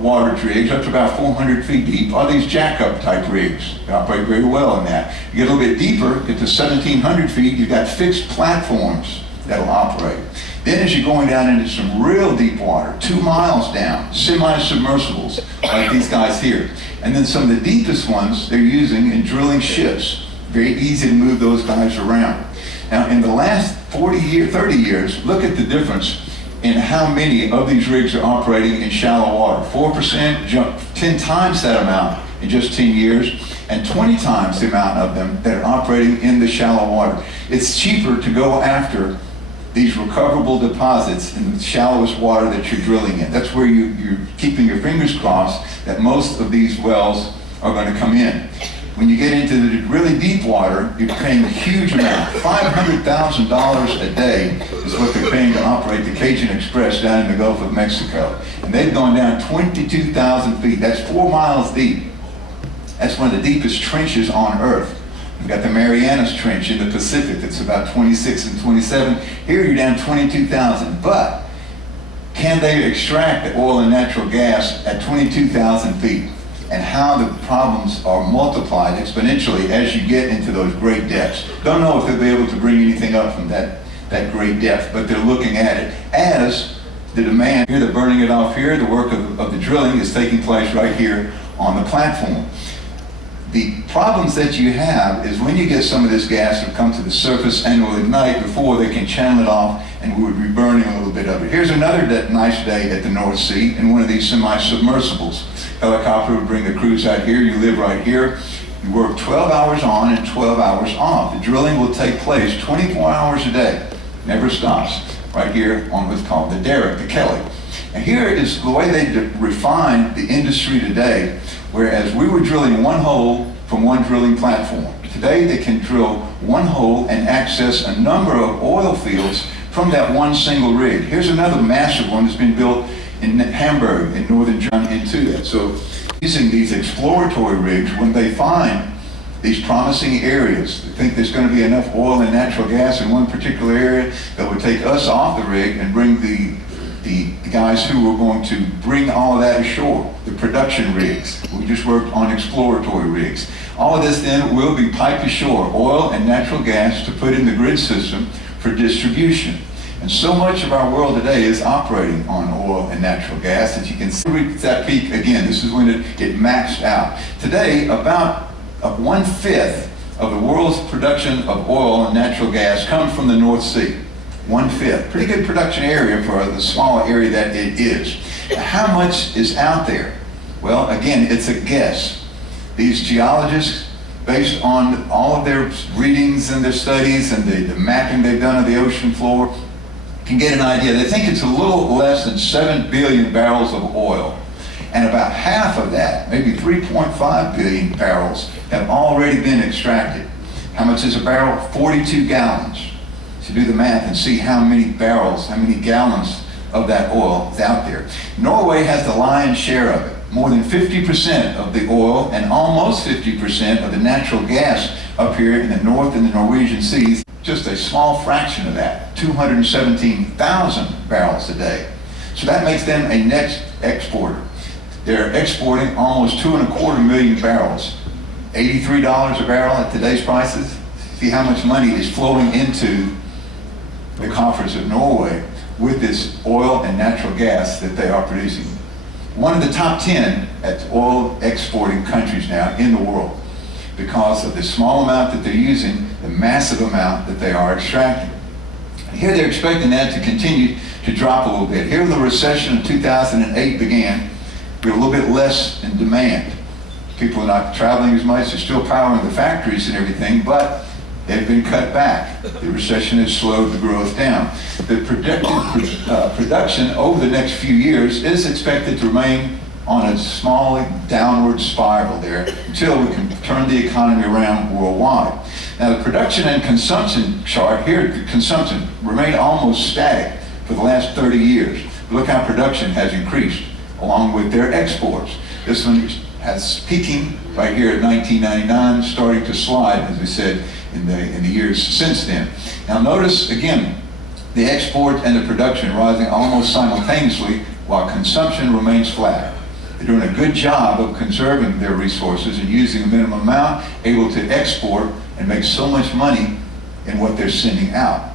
water rigs up to about 400 feet deep are these jack-up type rigs. They operate very well in that. You get a little bit deeper, get to 1,700 feet, you've got fixed platforms that'll operate. Then as you're going down into some real deep water, 2 miles down, semi-submersibles like these guys here. And then some of the deepest ones they're using in drilling ships. Very easy to move those guys around. Now in the last 30 years, look at the difference in how many of these rigs are operating in shallow water. 4% jumped 10 times that amount in just 10 years, and 20 times the amount of them that are operating in the shallow water. It's cheaper to go after these recoverable deposits in the shallowest water that you're drilling in. That's where you're keeping your fingers crossed that most of these wells are going to come in. When you get into the really deep water, you're paying a huge amount. $500,000 a day is what they're paying to operate the Cajun Express down in the Gulf of Mexico. And they've gone down 22,000 feet. That's 4 miles deep. That's one of the deepest trenches on Earth. We've got the Marianas Trench in the Pacific that's about 26 and 27. Here you're down 22,000. But can they extract the oil and natural gas at 22,000 feet? And how the problems are multiplied exponentially as you get into those great depths. Don't know if they'll be able to bring anything up from that great depth, but they're looking at it as the demand. Here they're burning it off here. The work of the drilling is taking place right here on the platform. The problems that you have is when you get some of this gas will come to the surface and will ignite before they can channel it off, and we would be burning a little bit of it. Here's another nice day at the North Sea in one of these semi-submersibles. Helicopter would bring the crews out here. You live right here. You work 12 hours on and 12 hours off. The drilling will take place 24 hours a day. Never stops. Right here on what's called the derrick, the Kelly. And here is the way they refine the industry today, whereas we were drilling one hole from one drilling platform. Today they can drill one hole and access a number of oil fields from that one single rig. Here's another massive one that's been built in Hamburg, in northern Germany, into that. So using these exploratory rigs, when they find these promising areas, they think there's going to be enough oil and natural gas in one particular area that would take us off the rig and bring the guys who are going to bring all of that ashore, the production rigs. We just worked on exploratory rigs. All of this then will be piped ashore, oil and natural gas to put in the grid system for distribution. And so much of our world today is operating on oil and natural gas that you can see that peak again. This is when it maxed out. Today, about 1/5 of the world's production of oil and natural gas comes from the North Sea. 1/5. Pretty good production area for the small area that it is. How much is out there? Well, again, it's a guess. These geologists, based on all of their readings and their studies and the mapping they've done of the ocean floor, can get an idea. They think it's a little less than 7 billion barrels of oil. And about half of that, maybe 3.5 billion barrels, have already been extracted. How much is a barrel? 42 gallons. So do the math and see how many barrels, how many gallons of that oil is out there. Norway has the lion's share of it. More than 50% of the oil and almost 50% of the natural gas up here in the North and the Norwegian seas. Just a small fraction of that, 217,000 barrels a day. So that makes them a net exporter. They're exporting almost 2.25 million barrels. $83 a barrel at today's prices. See how much money is flowing into the coffers of Norway with this oil and natural gas that they are producing. One of the top 10 oil exporting countries now in the world, because of the small amount that they're using, the massive amount that they are extracting. And here they're expecting that to continue to drop a little bit. Here the recession of 2008 began, with a little bit less in demand. People are not traveling as much, they're still powering the factories and everything, but they've been cut back. The recession has slowed the growth down. The projected production over the next few years is expected to remain on a small downward spiral there until we can turn the economy around worldwide. Now the production and consumption chart here, the consumption remained almost static for the last 30 years. Look how production has increased along with their exports. This one has peaking right here at 1999, starting to slide, as we said, in the years since then. Now notice again, the export and the production rising almost simultaneously while consumption remains flat. They're doing a good job of conserving their resources and using a minimum amount, able to export and make so much money in what they're sending out.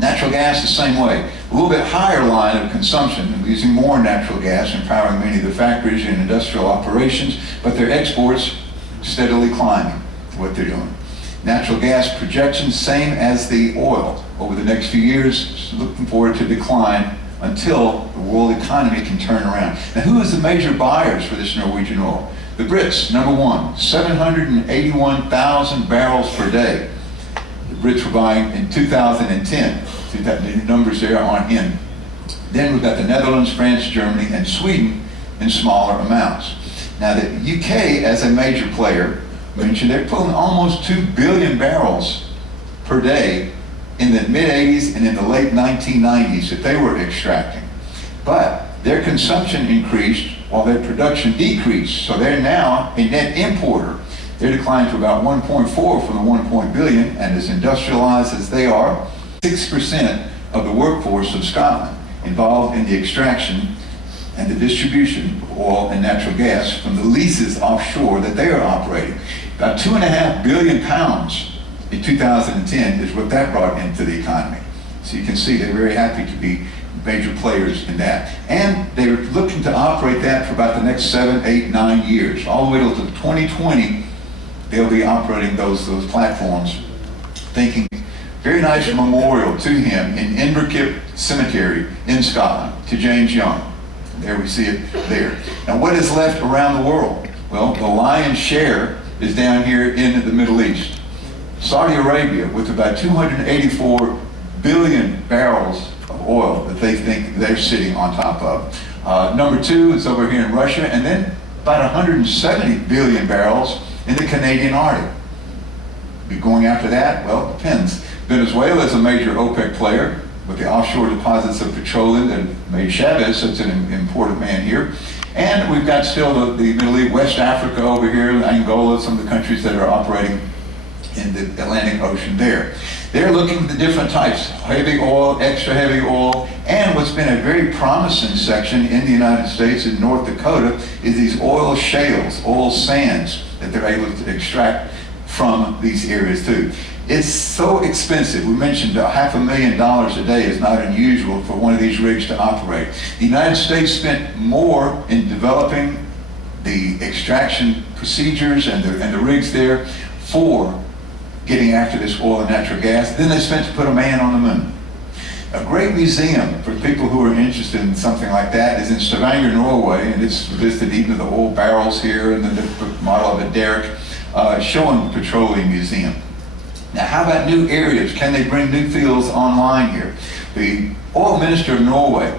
Natural gas the same way. A little bit higher line of consumption, using more natural gas and powering many of the factories and industrial operations, but their exports steadily climbing, what they're doing. Natural gas projections, same as the oil. Over the next few years, looking forward to decline until the world economy can turn around. Now, who is the major buyers for this Norwegian oil? The Brits, number one, 781,000 barrels per day. The Brits were buying in 2010. See that the numbers there aren't in. Then we've got the Netherlands, France, Germany, and Sweden in smaller amounts. Now the UK, as a major player, mentioned they're pulling almost 2 billion barrels per day in the mid-80s and in the late 1990s that they were extracting. But their consumption increased while their production decreased. So they're now a net importer. They're declined to about 1.4 from the 1 billion, and as industrialized as they are, 6% of the workforce of Scotland involved in the extraction and the distribution of oil and natural gas from the leases offshore that they are operating. About 2.5 billion pounds in 2010 is what that brought into the economy. So you can see they're very happy to be major players in that. And they're looking to operate that for about the next 7, 8, 9 years. All the way till 2020, they'll be operating those platforms. Thinking, very nice memorial to him in Inverkip Cemetery in Scotland, to James Young. There we see it there. Now what is left around the world? Well, the lion's share is down here in the Middle East. Saudi Arabia, with about 284 billion barrels of oil that they think they're sitting on top of. Number two is over here in Russia, and then about 170 billion barrels in the Canadian Arctic. Be going after that? Well, it depends. Venezuela is a major OPEC player with the offshore deposits of petroleum that made Chavez such an important man here. And we've got still the Middle East, West Africa over here, Angola, some of the countries that are operating in the Atlantic Ocean there. They're looking at the different types, heavy oil, extra heavy oil, and what's been a very promising section in the United States and North Dakota is these oil shales, oil sands that they're able to extract from these areas too. It's so expensive. We mentioned $500,000 a day is not unusual for one of these rigs to operate. The United States spent more in developing the extraction procedures and the rigs there for getting after this oil and natural gas than they spent to put a man on the moon. A great museum for people who are interested in something like that is in Stavanger, Norway, and it's listed even the old barrels here and then the model of a derrick showing the petroleum museum. Now, how about new areas? Can they bring new fields online here? The oil minister of Norway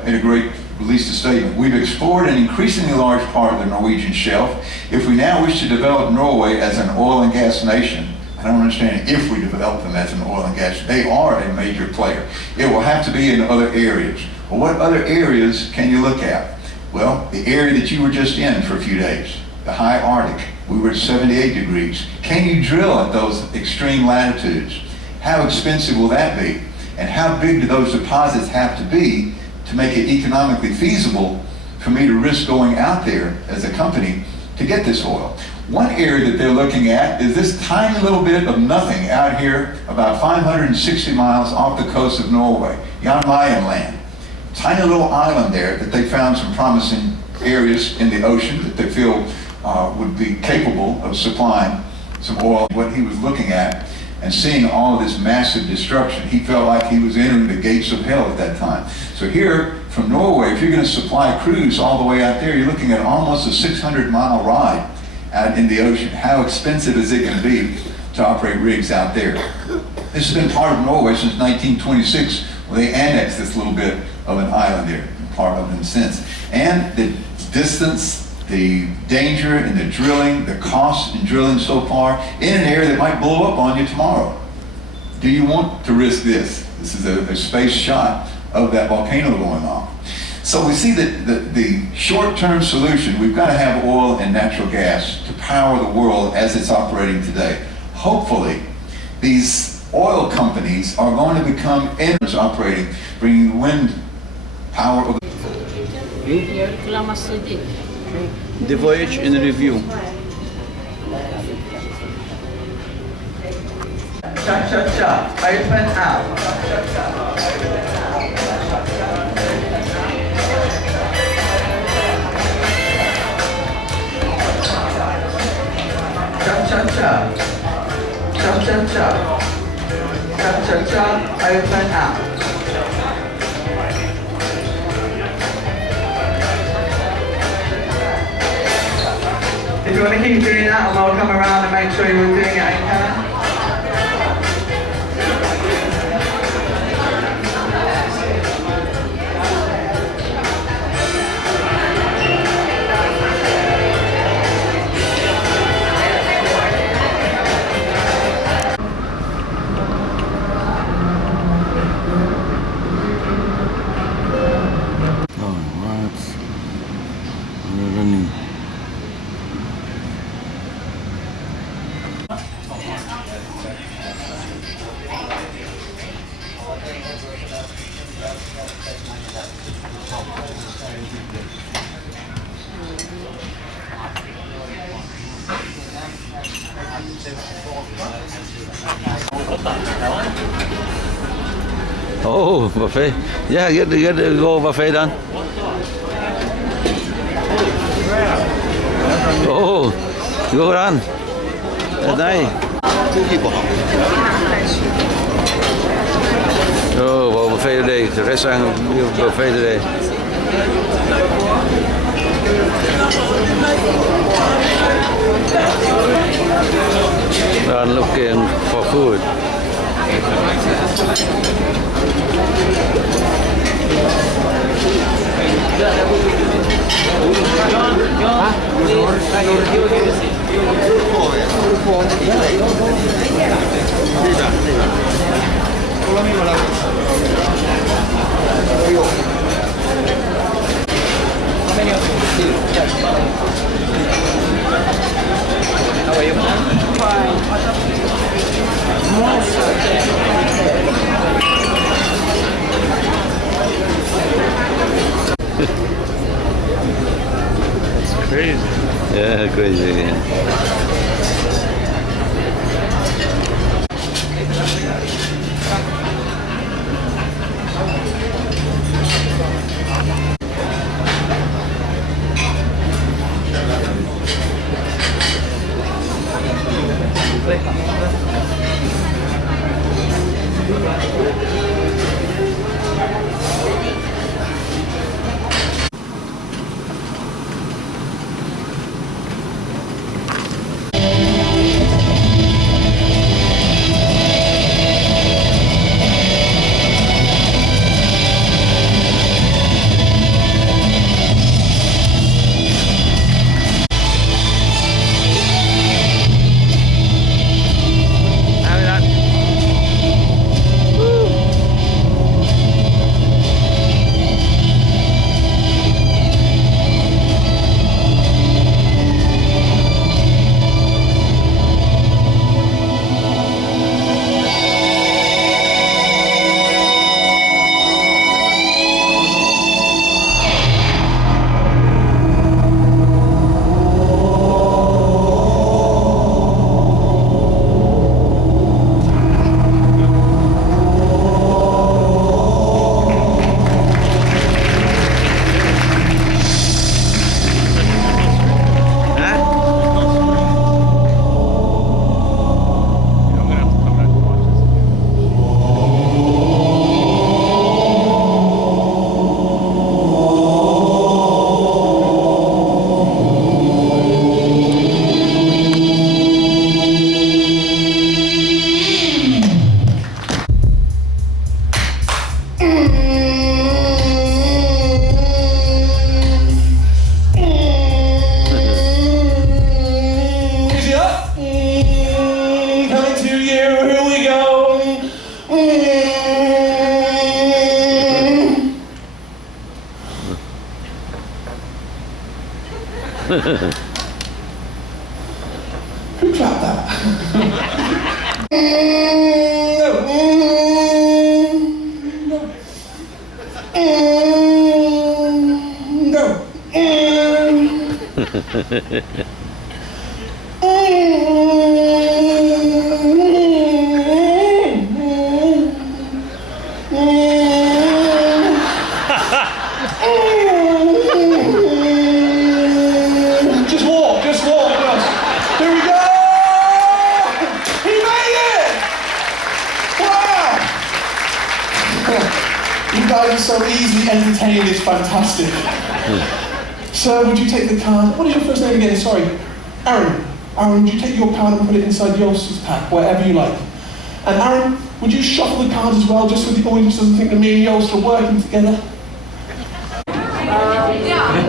released a statement. We've explored an increasingly large part of the Norwegian shelf. If we now wish to develop Norway as an oil and gas nation, I don't understand if we develop them as an oil and gas, they are a major player. It will have to be in other areas. Well, what other areas can you look at? Well, the area that you were just in for a few days, the high Arctic. We were at 78 degrees. Can you drill at those extreme latitudes? How expensive will that be? And how big do those deposits have to be to make it economically feasible for me to risk going out there as a company to get this oil? One area that they're looking at is this tiny little bit of nothing out here about 560 miles off the coast of Norway, Jan Mayen land. Tiny little island there that they found some promising areas in the ocean that they feel would be capable of supplying some oil. What he was looking at and seeing all of this massive destruction, he felt like he was entering the gates of hell at that time. So here from Norway, if you're going to supply crews all the way out there, you're looking at almost a 600-mile ride out in the ocean. How expensive is it going to be to operate rigs out there? This has been part of Norway since 1926, when they annexed this little bit of an island there, part of it in a sense. And the distance, the danger in the drilling, the cost in drilling so far, in an area that might blow up on you tomorrow. Do you want to risk this? This is a space shot of that volcano going off. So we see that the short-term solution, we've got to have oil and natural gas to power the world as it's operating today. Hopefully, these oil companies are going to become engines operating, bringing wind power. The Voyage in Review. Cha-cha-cha, open up. Cha-cha-cha, cha-cha-cha, cha-cha-cha, open up. If you want to keep doing that, I'll come around and make sure you're doing it in turn. Oh, what? We're running. Oh, buffet. Yeah, get the go buffet done. Oh, go on. That's nice. Oh, well, buffet today. The rest are buffet today. I'm looking for food. How are you, man? It's crazy. Yeah, crazy. Yeah. Who clapped that? No. Just walk, girls. Here we go! He made it! Wow! You guys are so easily entertained, it's fantastic. Sir, would you take the card? What is your first name again? Sorry. Aaron. Aaron, would you take your card and put it inside Yos's pack, wherever you like? And Aaron, would you shuffle the cards as well, just so the audience doesn't think that me and Yos are working together?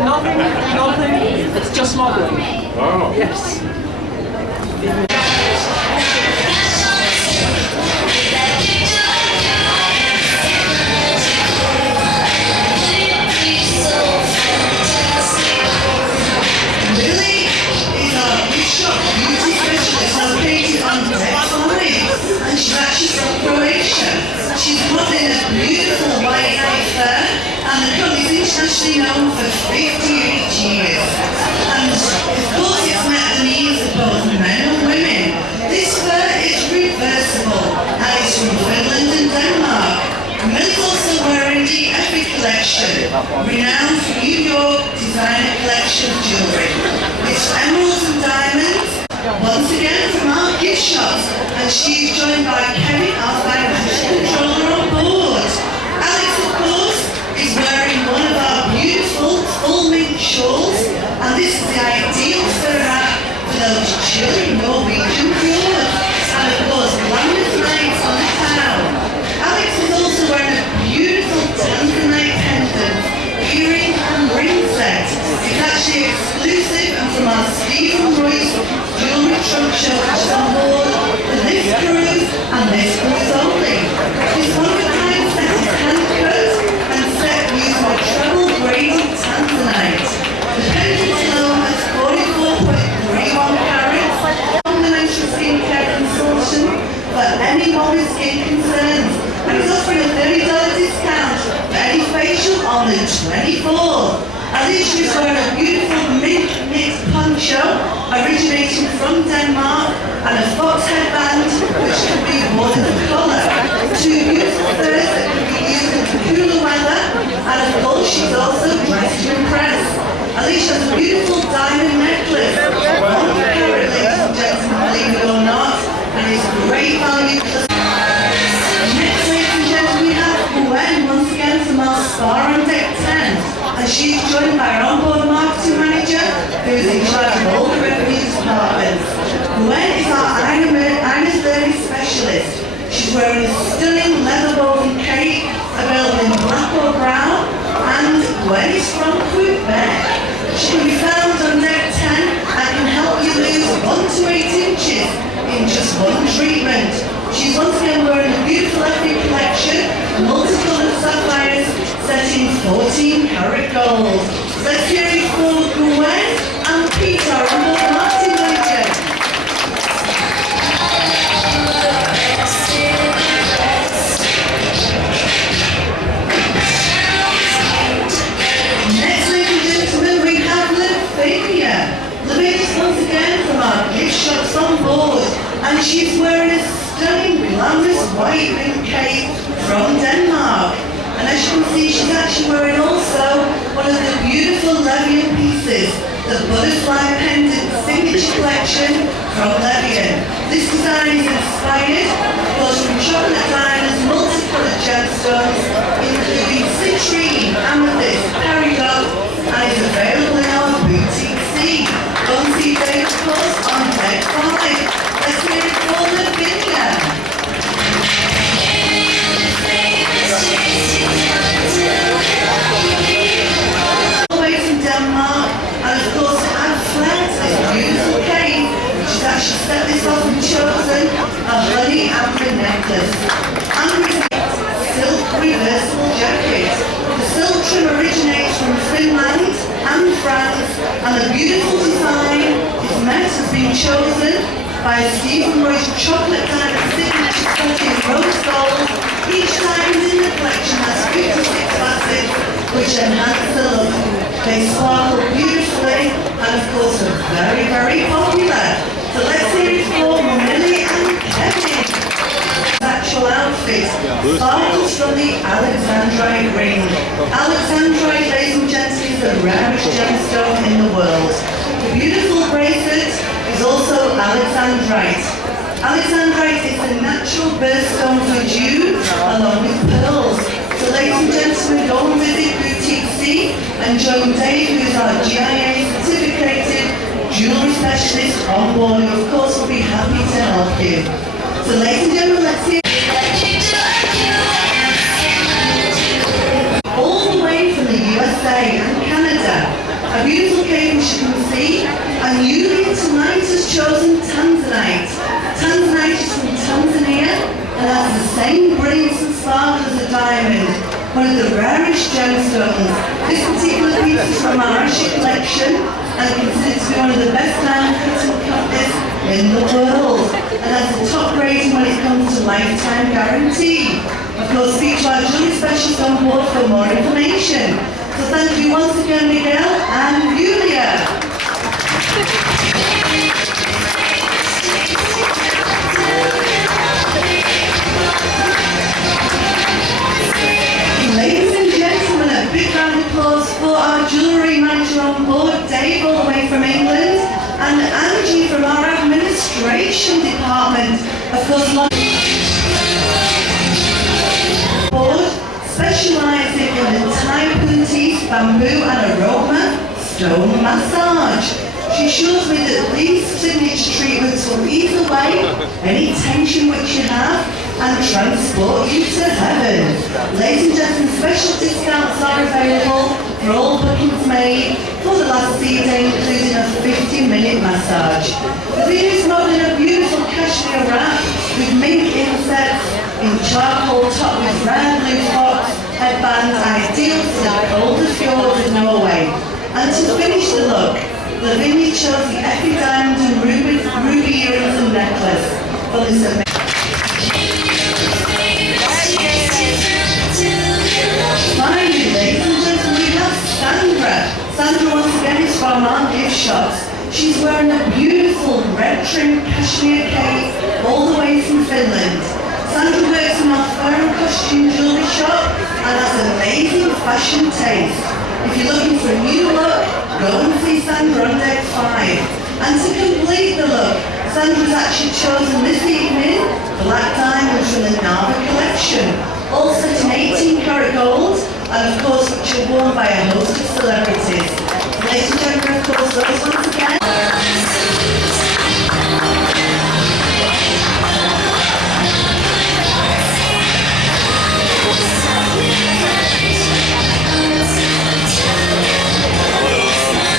Nothing. It's just smuggling. Oh. Yes. Lily is our bishop beauty specialist located on Deck 5, and she's actually from Croatia. She's modeling a beautiful white night fair, and the company's internationally known for 58 years. And of course it's met the needs of both men and women. This fair is reversible, and it's from Finland and Denmark. Millie's also wearing the Epic collection, renowned for New York designer collection of jewellery. It's emeralds and diamonds, once again from our gift shops, and she's joined by Kerry, our financial controller on board. Alex, of course, is wearing one of our beautiful full mink shawls, and this is the ideal for those chilly Norwegian fjords, and of course, glamorous nights on the town. Alex is also wearing a beautiful tanzanite pendant, earring and ring set. It's actually exclusive and from our Stephen Royce jewellery trunk show, which is on board for this cruise and this cruise only. This one-of-a-kind set is hand-cut and set using a treble braided tanzanite. The pendant is known as 44.31 carats, complimentary skincare consultation for any modern skin concerns, and is offering a $30 discount for any facial on the 24th. Alicia is wearing a beautiful mink knit poncho originating from Denmark and a fox headband which can be worn as a collar. Two beautiful furs that can be used in cooler weather, and of course she's also dressed to impress. Alicia has a beautiful diamond necklace, 1 carat, ladies and gentlemen, believe it or not, and it's great value. Next, ladies and gentlemen, we have Gwen once again from our spa on Deck 10. And she's joined by our onboard marketing manager, who's in charge of all the revenue departments. Gwen is our Ina Sturdy specialist. She's wearing a stunning leather woven cape, available in black or brown, and Gwen is from Quebec. She can be found on Deck 10 and can help you lose 1 to 8 inches in just one treatment. She's once again wearing a beautiful ethnic collection, multicolored sapphires, set in 14 karat gold. Let's hear it for Gwen and Peter, our onboard marketing manager. Next, ladies and gentlemen, we have Lavinia. Lavinia is once again from our gift shops on board, and she's wearing a stunning glamorous white mink cape from Denmark. And as you can see, she's actually wearing also one of the beautiful Levian pieces, the butterfly pendant signature collection from Levian. This design is inspired, of course, from chocolate diamonds, multicolored gemstones, including citrine, amethyst, peridot, and is available in our boutique C. Go and see Dave, of course, on Deck 5. Let's hear it for Lavinia. Always in Denmark, and of course to add flair to this beautiful cape, she's actually set this off and chosen a honey amber necklace. And with a silk reversible jacket. The silk trim originates from Finland and France, and the beautiful design is meant to be chosen by Stephen Royce chocolate diamond signature set in rose gold. Each diamond in the collection has 56 facets which enhance the look. They sparkle beautifully and of course are very, very popular. So let's hear it for Millie and Kevin. Actual outfit sparkles from the Alexandrite ring. Alexandrite, ladies and gentlemen, is the rarest gemstone in the world. The beautiful bracelet is also Alexandrite. Alexandrite is the natural birthstone for June, along with pearls. So ladies and gentlemen, go and visit Boutique C and join Dave, who's our GIA certificated jewellery specialist on board, who of course will be happy to help you. So ladies and gentlemen, let's hear all the way from the USA and Canada. A beautiful cake which you can see, and Yulia tonight has chosen Tanzanite. Tanzanite is from Tanzania and has the same brilliance and sparkle as a diamond, one of the rarest gemstones. This particular piece is from our Ashi collection and considered to be one of the best diamond crystal cutlets in the world, and has the top rating when it comes to lifetime guarantee. Of course, speak to our jewelry specialist on board for more information. So thank you once again, Miguel and Julia. Ladies and gentlemen, a big round of applause for our jewellery manager on board, Dave, all the way from England, and Angie from our administration department. Of course, board, specialising in the Thai Puntis, bamboo and aroma stone massage. She assures me that these signature treatments will ease away any tension which you have and transport you to heaven. Ladies and gentlemen, special discounts are available for all bookings made for the last day, including a 15-minute massage. The video is modeled in a beautiful cashmere wrap with mink insets in charcoal top with round blue fox headband, ideal for the colder fjords of Norway. And to finish the look, the vineyard shows the epic diamond and ruby earrings and necklace for this amazing. Finally, ladies and gentlemen, we have Sandra. Sandra once again is from our gift shops. She's wearing a beautiful red trim cashmere cape all the way from Finland. Sandra works in our fur and costume jewellery shop and has amazing fashion taste. If you're looking for a new look, go and see Sandra on deck 5. And to complete the look, Sandra's actually chosen this evening black diamonds from the Nava collection, all set in 18 karat gold, and of course which are worn by a host of celebrities. Ladies and gentlemen, of course, those once again.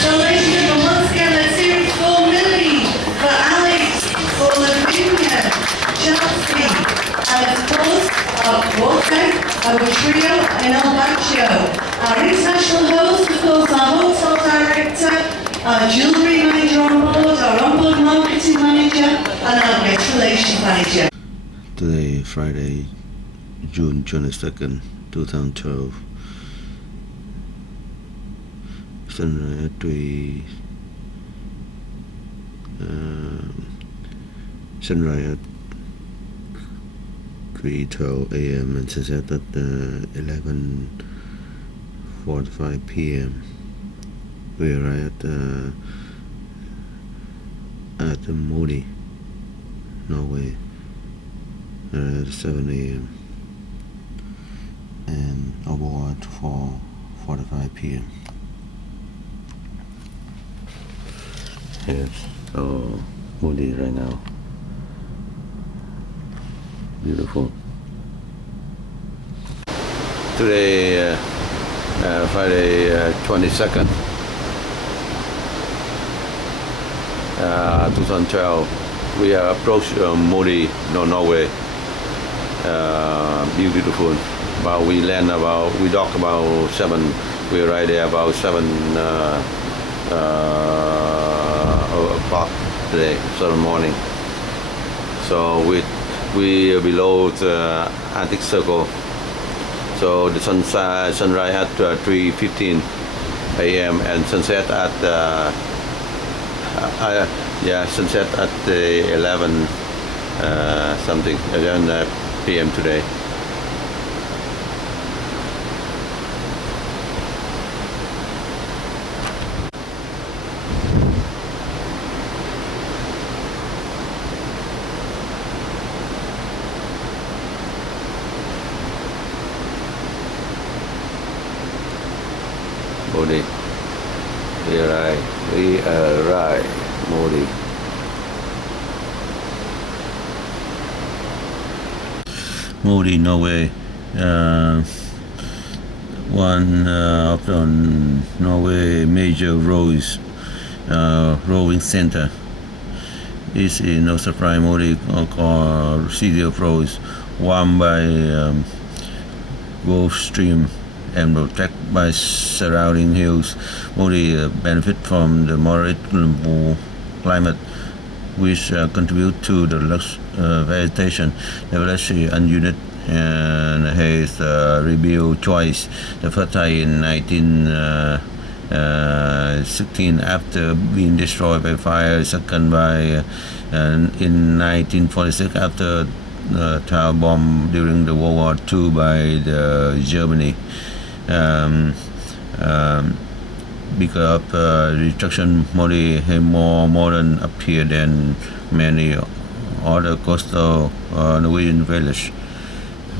So ladies and gentlemen, once again, let's hear it for Millie, for Alex, for Lavinia, Chelsea, and of course, our quartet, our trio in El Baccio. Our international host, of course, our hotel director, our jewellery manager on board, our on-board marketing manager, and our guest relations manager. Today, Friday, June 22nd, 2012. Sunrise at 3. Sunrise at 3:12 a.m. and sunset at 11:45 p.m. We arrived at Modi, Norway, at 7 a.m. and aboard 4:45 p.m. Yes, so Modi right now. Beautiful. Today, Friday 22nd, 2012, we approached Modi, Norway. Beautiful. But we dock about 7. We arrived there about 7 o'clock today, 7 morning. So we are below the Arctic Circle. So the sunrise at 3:15 a.m. and sunset at sunset at 11 something 11 p.m. today. Modi. We arrive, Modi. Modi, Norway. One of the Norway major rowing center. This is no surprise. Modi called City of Rose, warmed by Gulf Stream and protected by surrounding hills. Modi benefit from the moderate climate, which contribute to the lush vegetation. Nevertheless, ununit and has rebuilt twice. The first time in 1916 after being destroyed by fire. Second by in 1946 after tower bomb during the World War II by the Germany. Because of destruction, Modi has more modern appear than many other coastal Norwegian villages.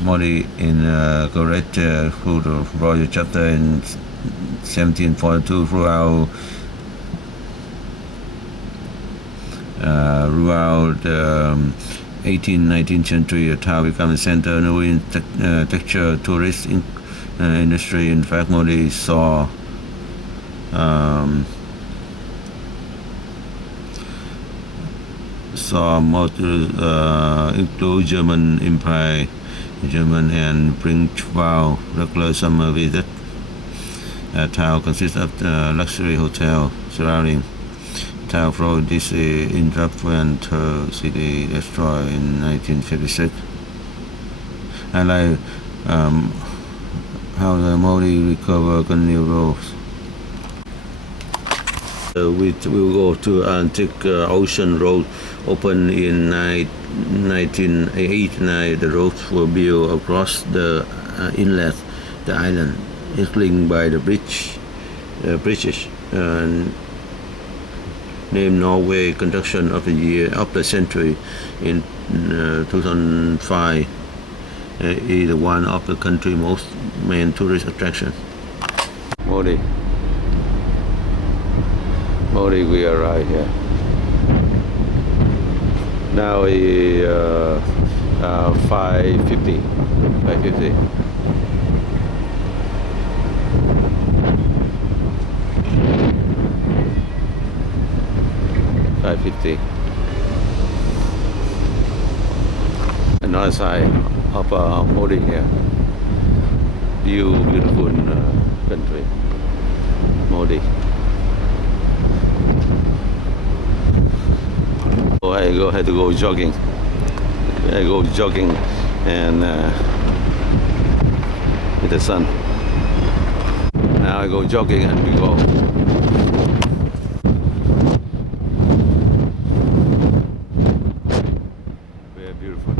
Modi inaugurated through the royal chapter in 1742 throughout the 18th-19th century. The town became a center of Norwegian texture tourist industry. In fact, Modi saw most include German Empire, German and French vow regular summer visit. The town consists of luxury hotel surrounding town from this interrupt when the city destroyed in 1956. I like how the Modi recover new roads. We will go to Arctic Ocean Road, opened in 1989. The roads were built across the inlet, the island. It's linked by the British named Norway Construction of the Year of the Century in 2005. Is one of the country's most main tourist attraction. Modi, we arrived here. Now it's 5:50. 5:50. Another side of Modi here. Beautiful country. Modi. I had to go jogging. I go jogging and with the sun. Now I go jogging and we go. Very beautiful.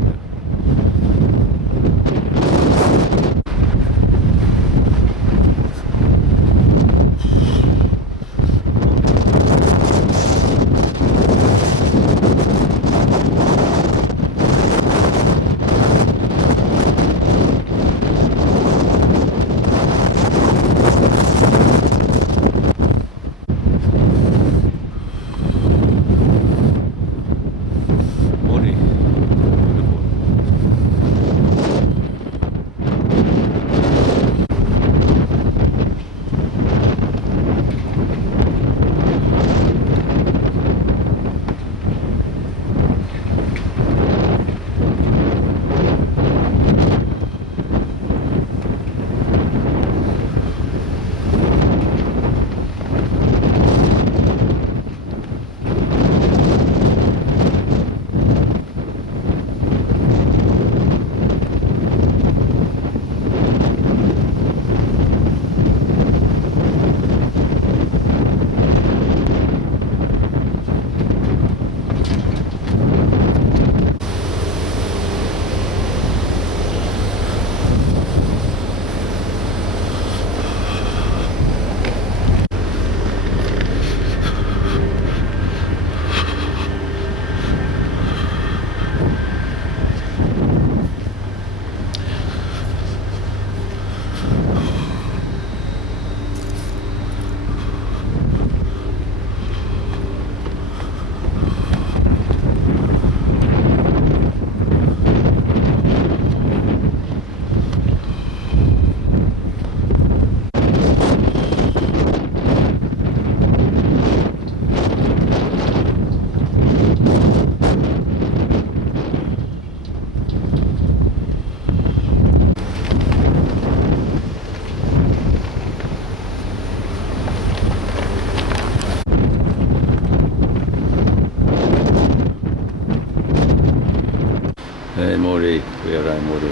lên Mori, quẹo ra Mori.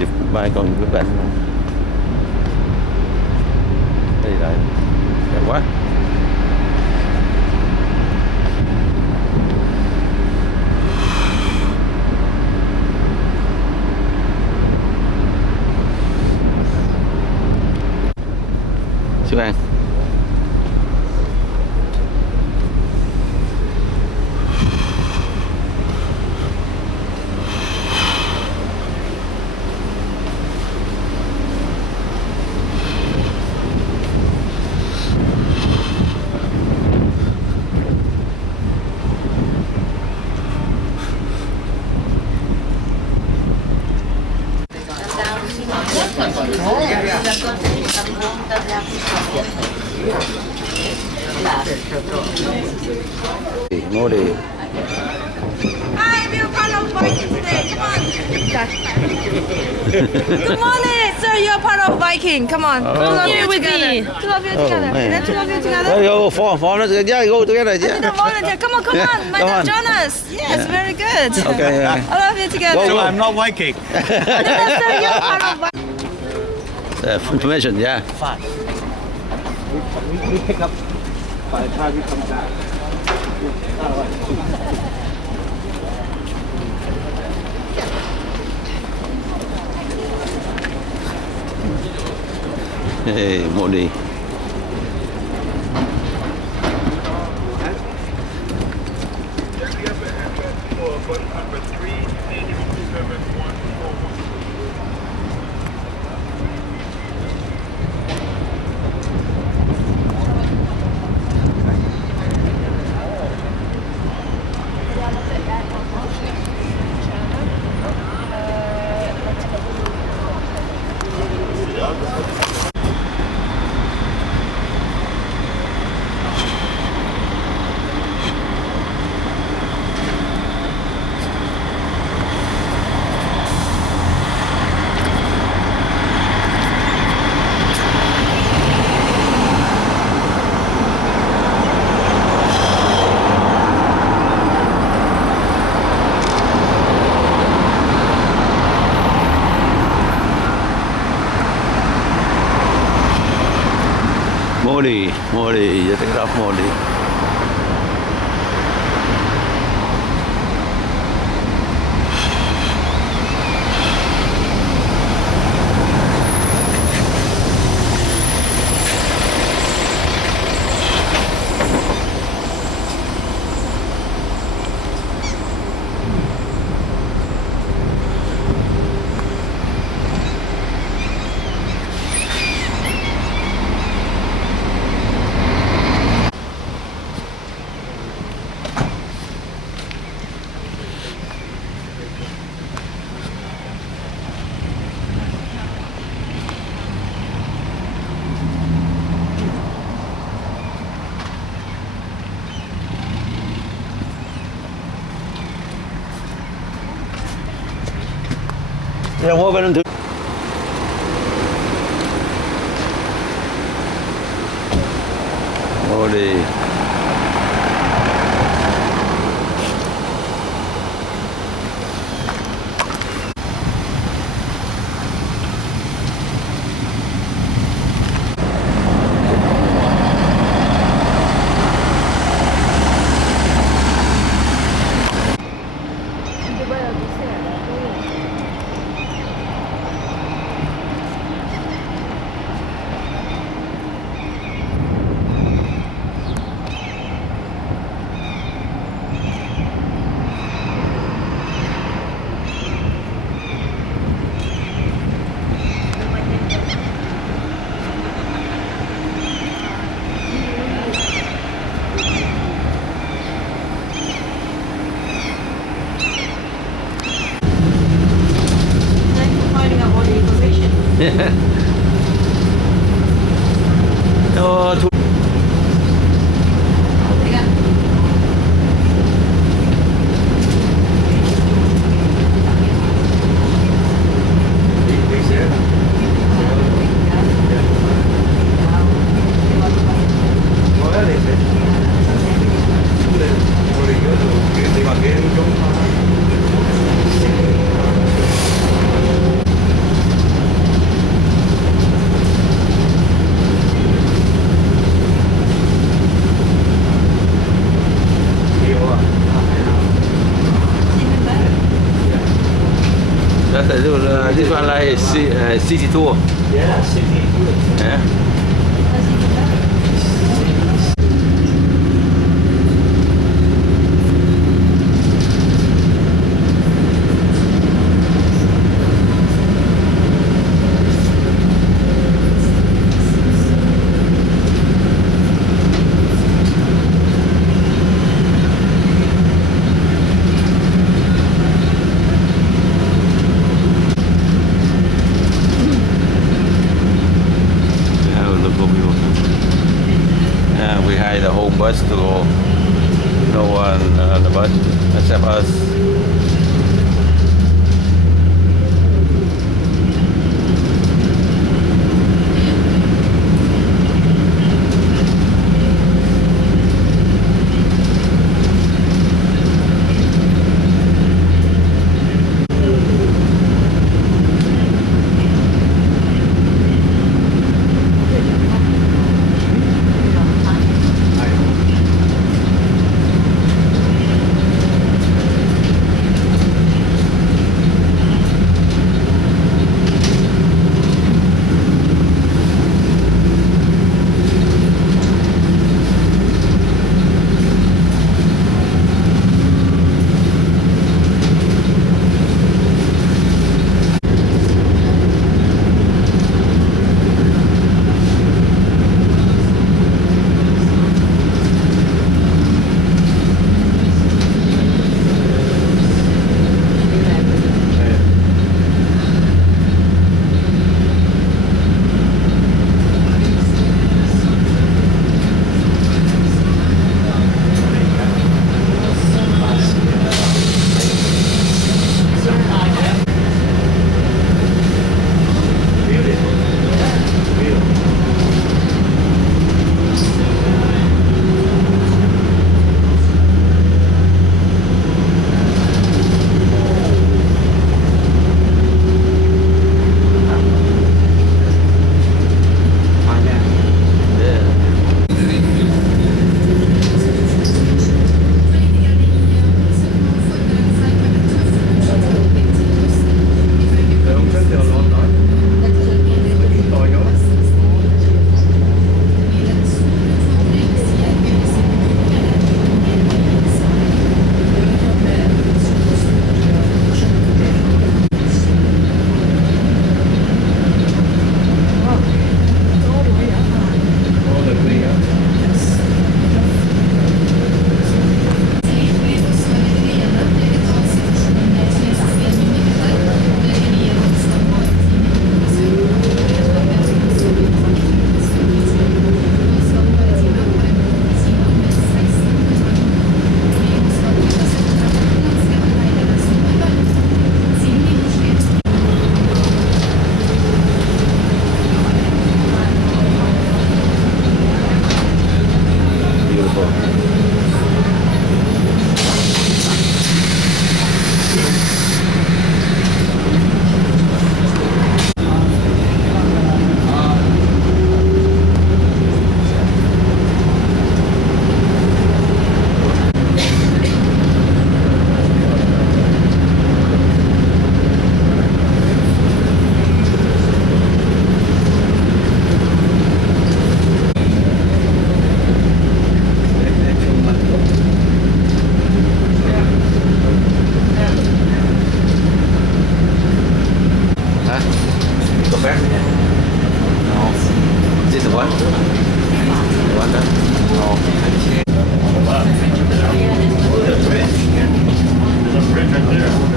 Chụp vai con bức ảnh. Đây lại, đẹp quá. Xếp ăn. Mori. Hi, we're part of Viking today. Come on. Good morning, sir. You're part of Viking. Come on. Two of you with me. Two of you together. man. Let's two of you together. There you go, form, let's yeah, go together, I yeah. didn't volunteer. Come on, come on. My Come name on. Jonas. Yes, very good. Okay, yeah. All of you together. Go, go. I'm not Viking. No, sir, you're part of Viking. Information, yeah. We pick up by the time we come back. Hey, Modi. Modi, you take it off Modi. Rồi mua bên thứ. Modi. This one like city tour. Yeah, city. Yeah. We hired the home bus to go. No one on the bus except us.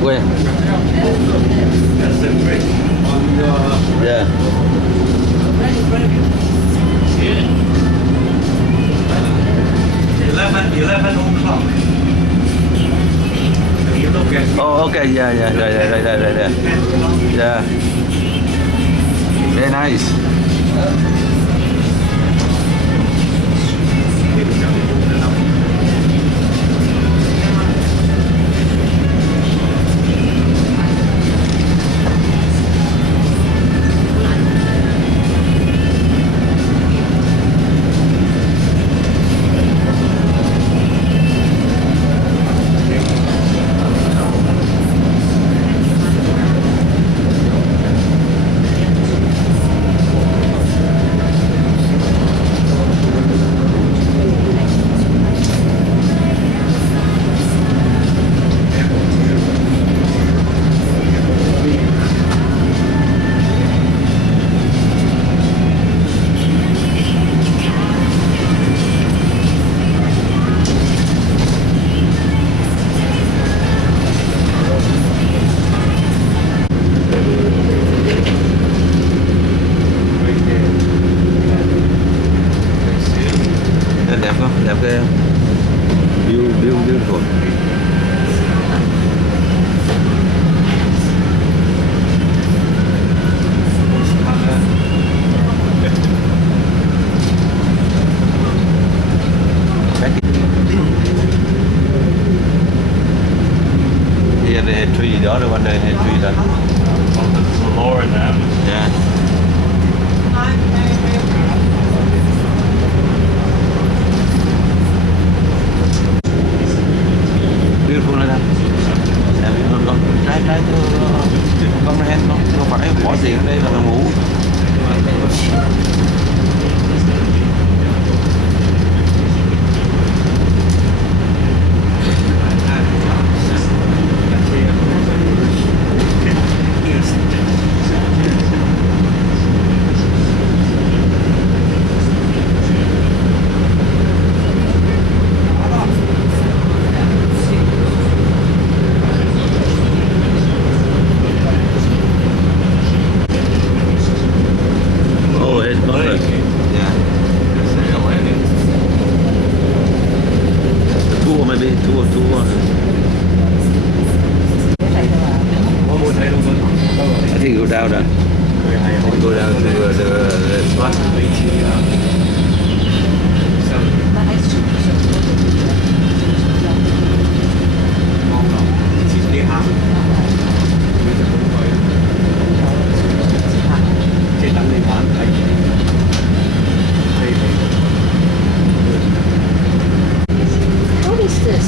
Where? Yeah. 11 o'clock. You look at Oh, okay. Yeah. Yeah. Very nice. đẹp không? Đẹp ghê không? Beautiful. Here they had tree, the other one they had tree done. Lower them. Yeah. Beautiful này em con trái con nó hen không phải bỏ tiền ở đây là ngủ. I think go down then. Go down to the spot. What is this?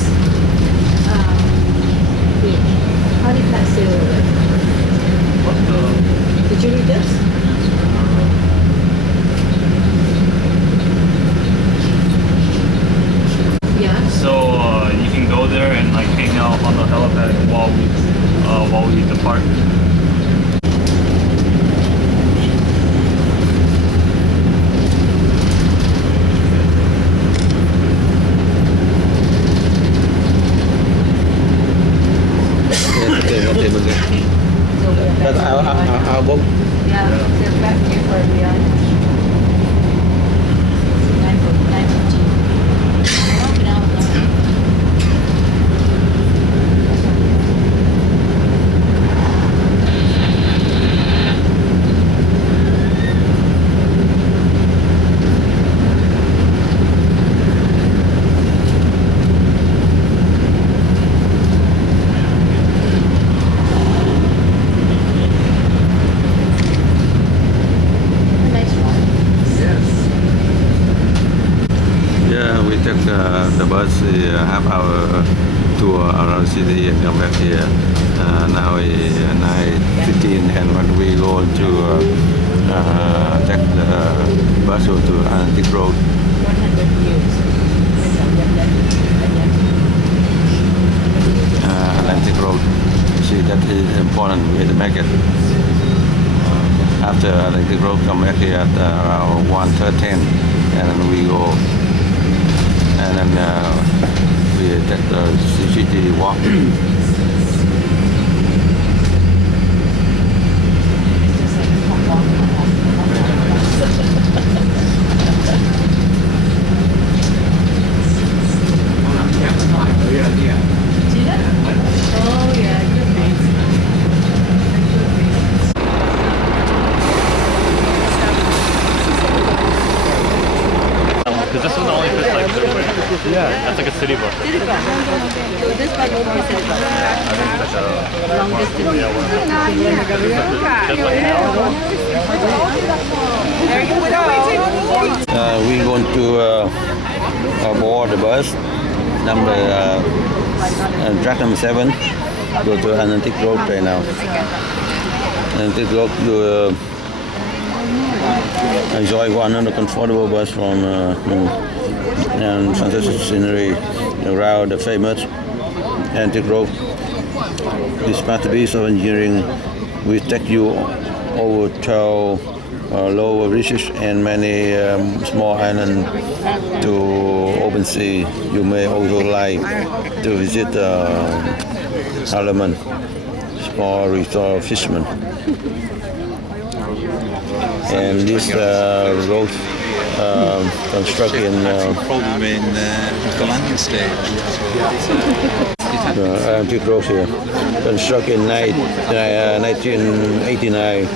How did that say over? Did you read this? Yeah. So you can go there and like hang out on the helipad while we depart. But I'll book. Yeah, they're back here for beyond. 9:15. We took the bus half-hour tour around city and come back here. Now it's 9:15, and when we go to take the bus to Atlantic Road. 100 years. Atlantic Road. See, that is important way to make it. After Atlantic Road, come back here at around 1:13, and then we go, and then we take the city walk. Oh yeah, good night. Because this one only fits like that's like a city bus. So this one will be city bus. Long distance. We going to board the bus number track number 7. Go to Atlantic Road right now. Atlantic Road to enjoy one of the comfortable bus from and fantastic scenery around the famous Atlantic Road. This masterpiece of engineering will take you over 12 lower bridges and many small islands to open sea. You may also like to visit Harleman, small resort fishermen. And this road constructed in problem in the landing stage. antique road here, constructed in 1989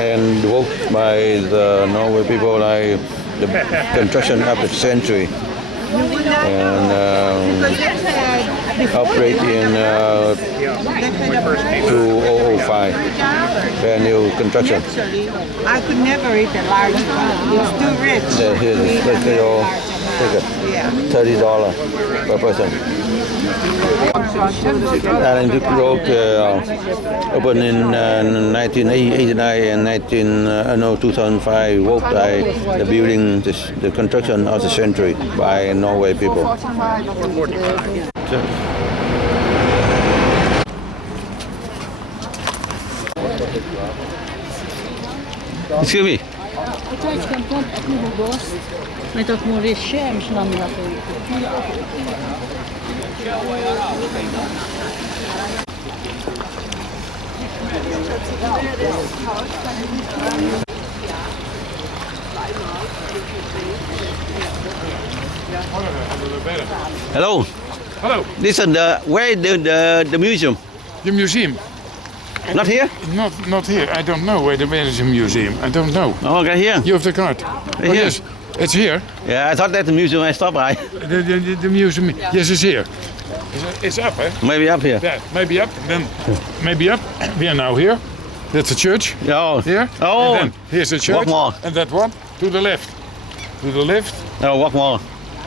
and worked by the Norway people like the construction of the century and operate in 2005, brand new construction. I could never eat a large one. It's too rich. Here's the special ticket, $30 per person. Antique Road opened in 1989 and 2005, worked by the building, the construction of the century by Norway people. Excuse me. Met dat Maurice James nam dat ook. Hello. Hello. Listen, where is the museum? The museum? Not here? Not here. I don't know where is the museum. I don't know. Oh, okay, here. You have the card. Here. Yes, it's here. Yeah, I thought that the museum I stopped by. The museum. Yes, it's here. It's up, eh? Maybe up here. Yeah, maybe up. Then maybe up. We are now here. That's the church. Oh. Here. Oh. And then here's the church. Walk more. And that one to the left. To the left. No, walk more.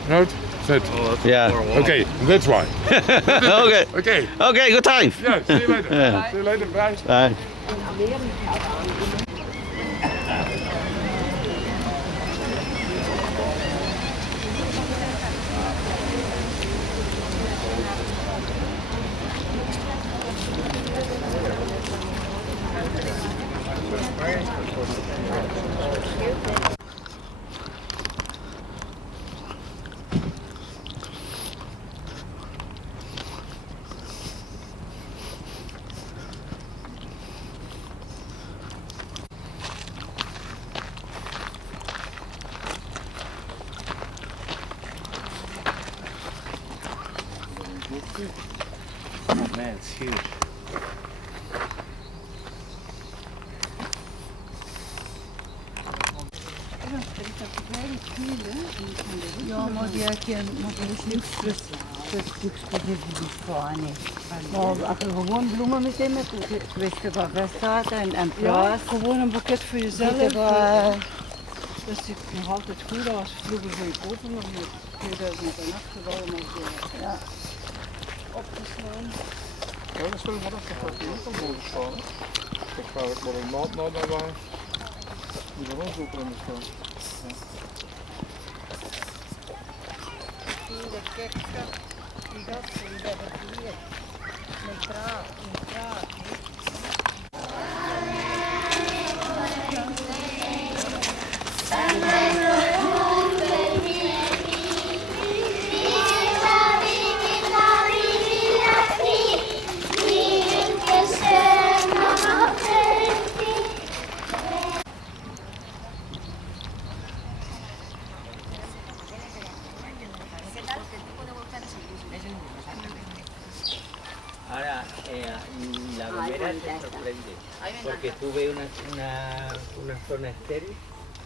Right. That. Yeah. Okay, that's why. Okay. Okay. Okay, good time. Yeah. See you later. Yeah. See you later. Bye. Bye. Oh man, it's huge. Ja, maar die heb je nog eens niks Maar als je gewoon bloemen met hem hebt, wist je wat er staat en plaats. Gewoon een boeket voor jezelf. Dat ziet nog altijd goed als vroeger goedkoper, nog met 2008 allemaal zo opgeslaan. Ja, dat is wel wat ik heb hier ook al staan. Ik ga het maar een maand naar daar die van ons ook erin staan. Ahora, la Gomera te sorprende, porque tú ves una zona estéril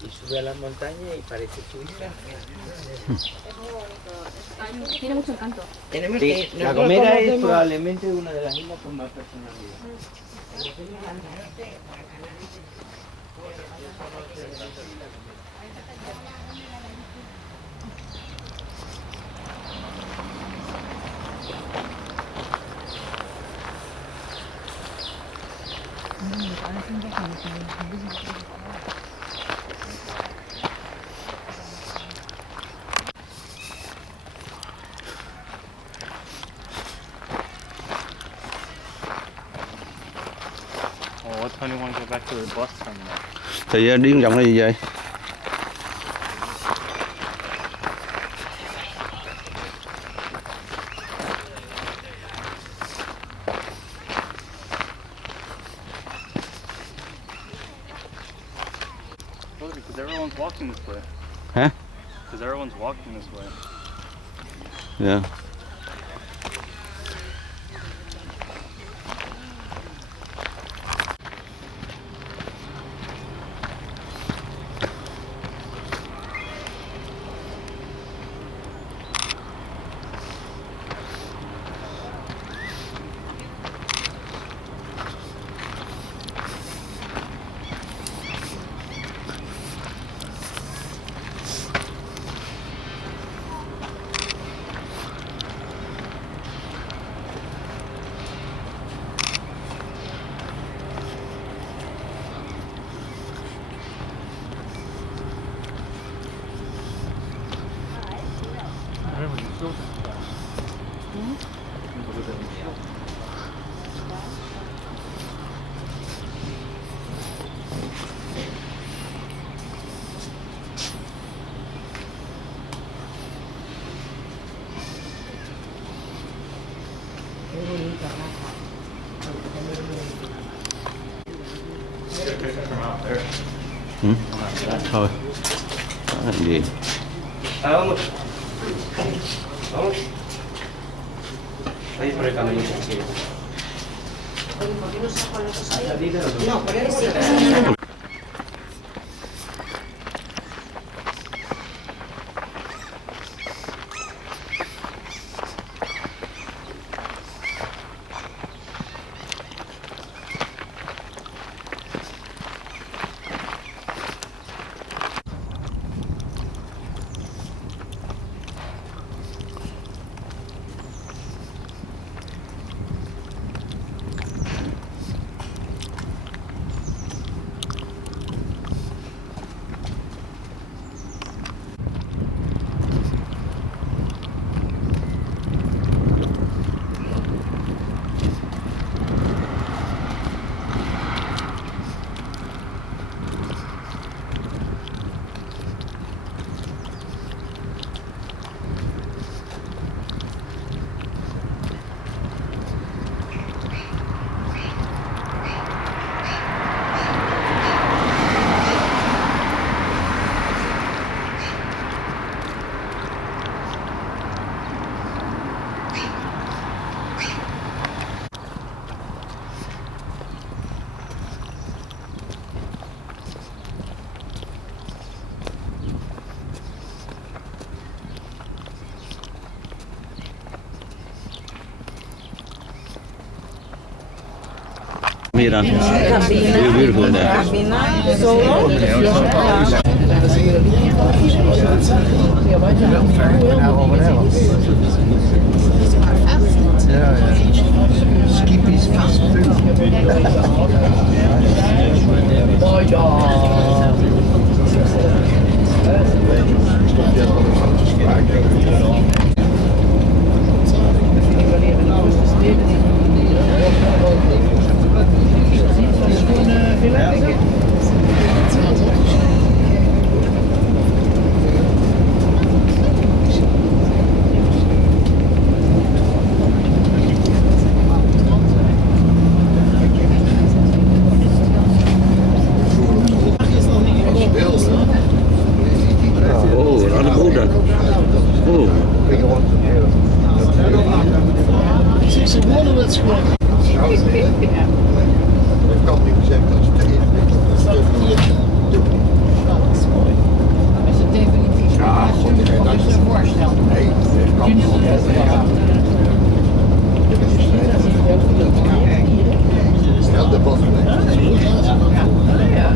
y sube a las montañas y parece Suiza. Tiene mucho encanto. Sí, la Gomera es probablemente una de las islas con más personalidad. Oh, what time do you want to go back to the bus terminal? Thì đi vòng là gì vậy? Because everyone's walking this way. because everyone's walking this way. Yeah. From out there. Thôi. Làm gì? Vamos. Vamos. Ahí por el camino. No, por eso. Miran. Beautiful there. Skippy's fast food. Oh, aan de moeder. Oh. Ze wonen het gewoon. Ik kan niet zeggen dat het te ingewikkeld is. Dat is niet doen. Dat is mooi. Is het definitief? Ja, goed. Wat is een voorstel? Nee, dat kan niet. Ja, dat was maar het is veel ja.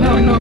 No, no.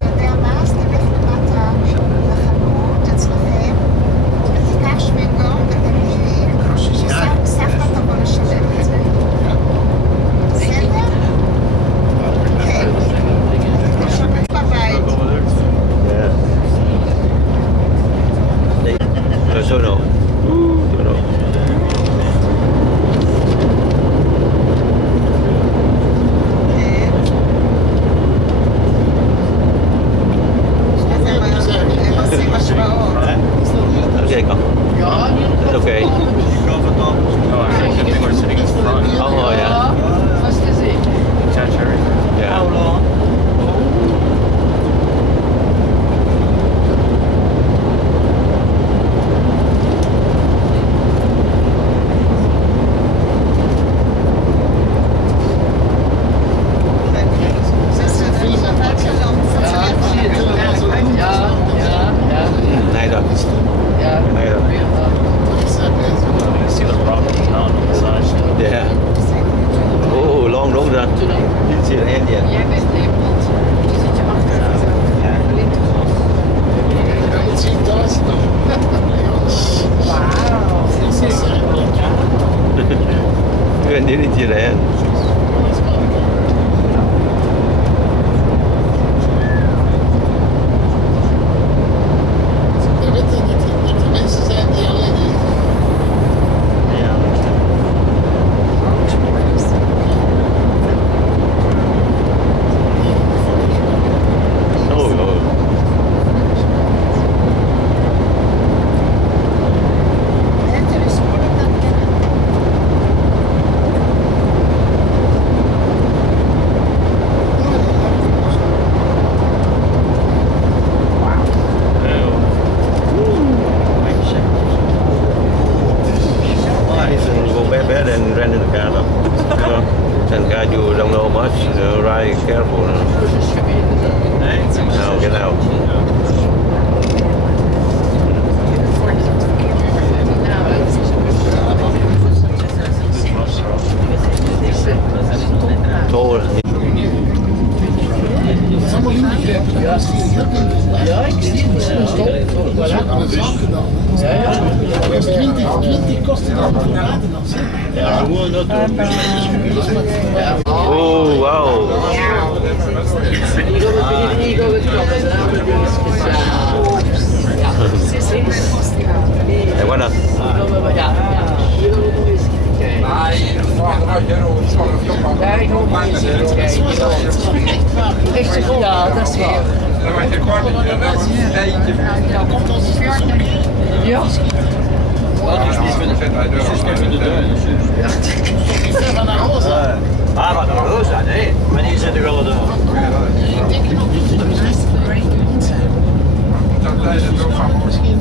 Ja. You see the rock mountain on the side. Yeah. Oh, long daar. Dit is hier India. Jij bent Nederland. Je zit je achter. Dat zie je thuis nog. Ik ben hier niet hierheen. Je weet dat er mensen zijn die alleen Oh, oh. And renting a car, and car you don't know much, ride careful. Now get out. Toll. Ja, ik zie het. Stop. dat is ook aan het zaak gedaan. Ja. 20 kosten dan voor water dan. Ja, gewoon dat doen. Oh, wow. En wat dan? Ja. Ja, dat is waar. Ja. Ah, wat een roos aan, hè? Maar die zitten wel door. Ik denk nog niet dat de rest van de regen niet zijn. Misschien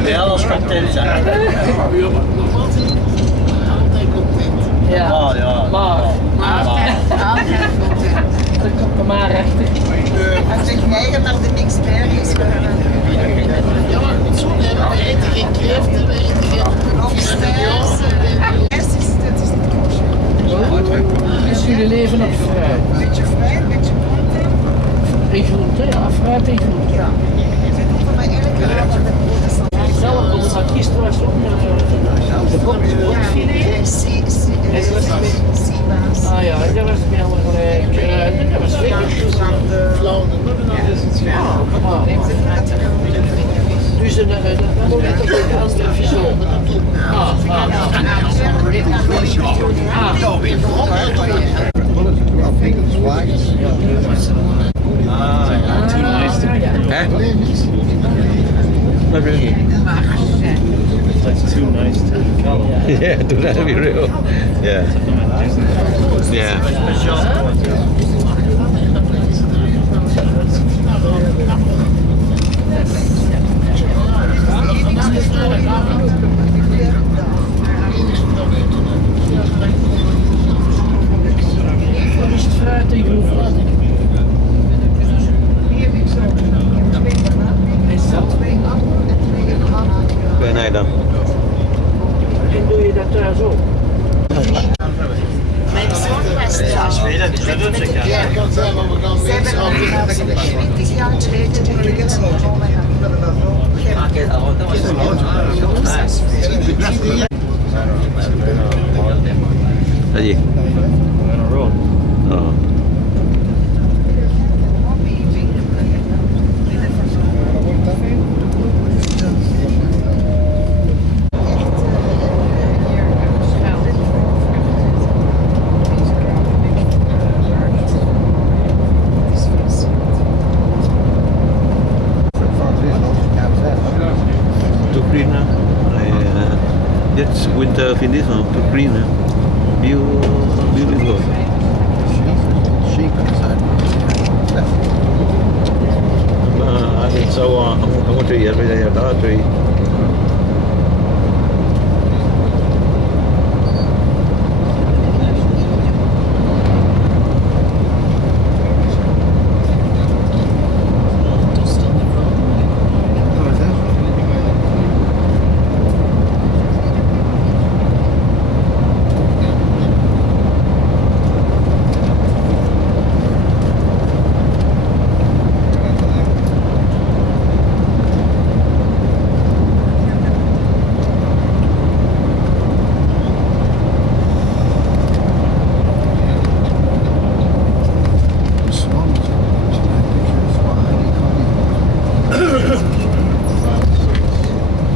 Ideaal als content zijn. Ja. Maar ja. Maar. Dat komt er maar rechter. Als ik eigen naar de expert is gegaan. ja, maar goed zo, we eten geen kreeften, we eten geen Lobsters. Dat is niet kosher. Dus jullie leven op fruit? Een beetje fruit, een beetje groente. En groente, ja, fruit en groente. Ja. Ze doen voor mij elke avond met brood. Zelf, want gisteren was ook de bokfilet. Seabass. Ah ja, dat was bij allemaal gelijk. Dat was lekker. Dus een moment op de andere vision. Too nice to Not really. That's too nice to color. Yeah, to that be real. Yeah. Yeah. Fruit en groente. Ben jij dan? En doe je dat thuis ook? Mijn zoon was Ja, het kan zijn, maar we gaan mensen af. 20 jaar geleden heb ik het genomen. Là gì? Ờ. it's winter finish now, to green. Beautiful. Sheep inside. I think so. I want to hear bây giờ đó thì